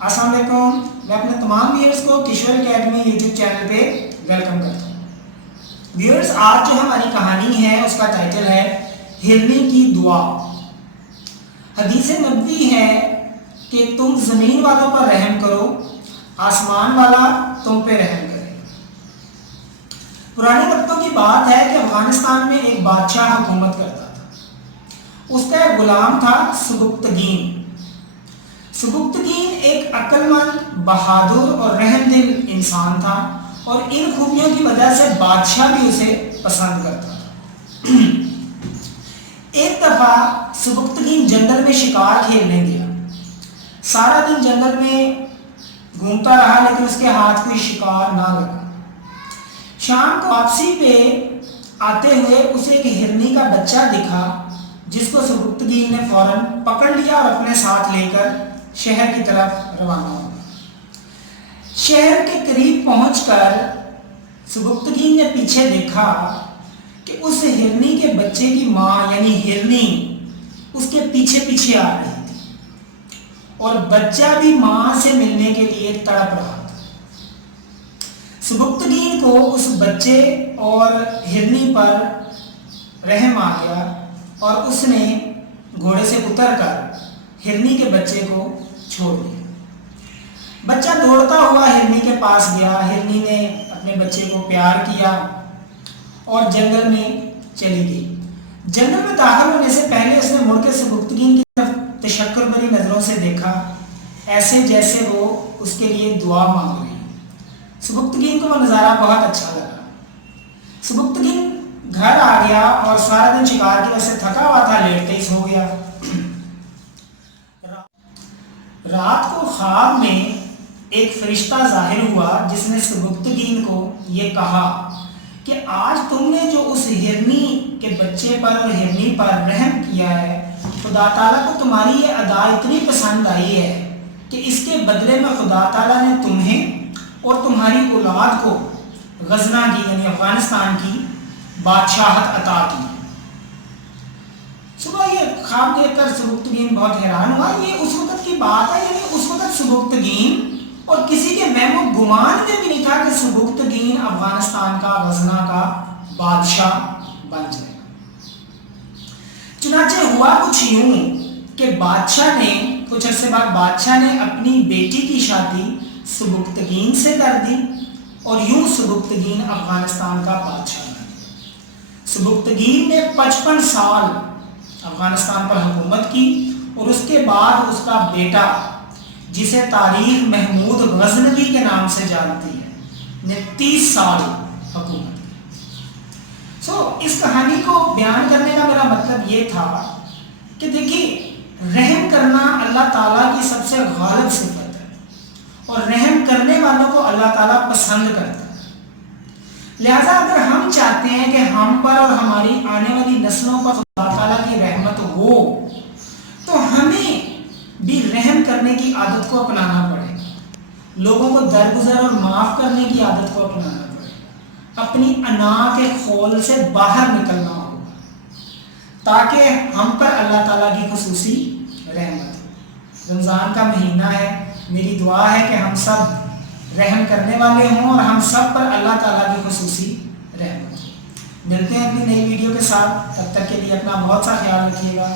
السلام علیکم. میں اپنے تمام ویئرز کو کشور اکیڈمی یوٹیوب چینل پہ ویلکم کرتا ہوں. ویئرز، آج جو ہماری کہانی ہے اس کا ٹائٹل ہے ہرنی کی دعا. حدیث نبوی ہے کہ تم زمین والوں پر رحم کرو، آسمان والا تم پہ رحم کرے. پرانے وقتوں کی بات ہے کہ افغانستان میں ایک بادشاہ حکومت کرتا تھا. اس کا ایک غلام تھا سبکتگین. سبکتگین ایک عقل مند، بہادر اور رحم دل انسان تھا، اور ان خوبیوں کی وجہ سے بادشاہ بھی اسے پسند کرتا تھا. ایک دفعہ سبکتگین جنگل میں شکار کھیلنے گیا. سارا دن جنگل میں گھومتا رہا لیکن اس کے ہاتھ کوئی شکار نہ لگا. شام کو واپسی پہ آتے ہوئے اسے ایک ہرنی کا بچہ دکھا، جس کو سبکتگین نے فوراً پکڑ لیا اور اپنے ساتھ لے کر شہر کی طرف روانہ ہوا. شہر کے قریب پہنچ کر سبکتگین نے پیچھے دیکھا کہ اس ہرنی کے بچے کی ماں یعنی ہرنی اس کے پیچھے پیچھے آ رہی تھی، اور بچہ بھی ماں سے ملنے کے لیے تڑپ رہا تھا. سبکتگین کو اس بچے اور ہرنی پر رحم آ گیا اور اس نے گھوڑے سے اتر کر ہرنی کے بچے کو چھوڑ دیا. بچہ دوڑتا ہوا ہرنی کے پاس گیا. ہرنی نے اپنے بچے کو پیار کیا اور جنگل میں چلی گئی. جنگل میں داخل ہونے سے پہلے اس نے مڑ کے سبکتگین کی طرف تشکر بھری نظروں سے دیکھا، ایسے جیسے وہ اس کے لیے دعا مانگ رہی. سبکتگین کو وہ نظارہ بہت اچھا لگا. سبکتگین گھر آ گیا اور سارا دن شکار کی وجہ سے تھکا ہوا تھا، لیٹتے ہی سو گیا. رات کو خواب میں ایک فرشتہ ظاہر ہوا جس نے سبکتگین کو یہ کہا کہ آج تم نے جو اس ہرنی کے بچے پر اور ہرنی پر رحم کیا ہے، خدا تعالیٰ کو تمہاری یہ ادا اتنی پسند آئی ہے کہ اس کے بدلے میں خدا تعالیٰ نے تمہیں اور تمہاری اولاد کو غزنہ کی یعنی افغانستان کی بادشاہت عطا کی. صبح یہ خواب دیکھ کر سبکتگین بہت حیران ہوا. یہ اس وقت کی بات ہے، یعنی اس وقت سبکتگین اور کسی کے وہم و گمان میں بھی نہیں تھا کہ سبکتگین افغانستان کا غزنہ کا بادشاہ بن جائے. چنانچہ ہوا کچھ یوں کہ بادشاہ نے کچھ عرصے بعد بادشاہ نے اپنی بیٹی کی شادی سبکتگین سے کر دی، اور یوں سبکتگین افغانستان کا بادشاہ بن گیا. سبکتگین نے 55 سال افغانستان پر حکومت کی، اور اس کے بعد اس کا بیٹا جسے تاریخ محمود غزنوی کے نام سے جانتی ہے نے 30 سال حکومت کی. اس کہانی کو بیان کرنے کا میرا مطلب یہ تھا کہ دیکھیے، رحم کرنا اللہ تعالیٰ کی سب سے غالب صفت ہے، اور رحم کرنے والوں کو اللہ تعالیٰ پسند کرتا ہے. لہذا اگر ہم چاہتے ہیں کہ ہم پر اور ہماری آنے والی نسلوں پر خدا تعالیٰ کی رحمت ہو، تو ہمیں بھی رحم کرنے کی عادت کو اپنانا پڑے گا. لوگوں کو درگزر اور معاف کرنے کی عادت کو اپنانا پڑے گا. اپنی انا کے خول سے باہر نکلنا ہوگا تاکہ ہم پر اللہ تعالیٰ کی خصوصی رحمت ہو. رمضان کا مہینہ ہے، میری دعا ہے کہ ہم سب رحم کرنے والے ہوں اور ہم سب پر اللہ تعالیٰ کی خصوصی رحمت ہو. ملتے ہیں اپنی نئی ویڈیو کے ساتھ. تب تک کے لیے اپنا بہت سا خیال رکھیے گا.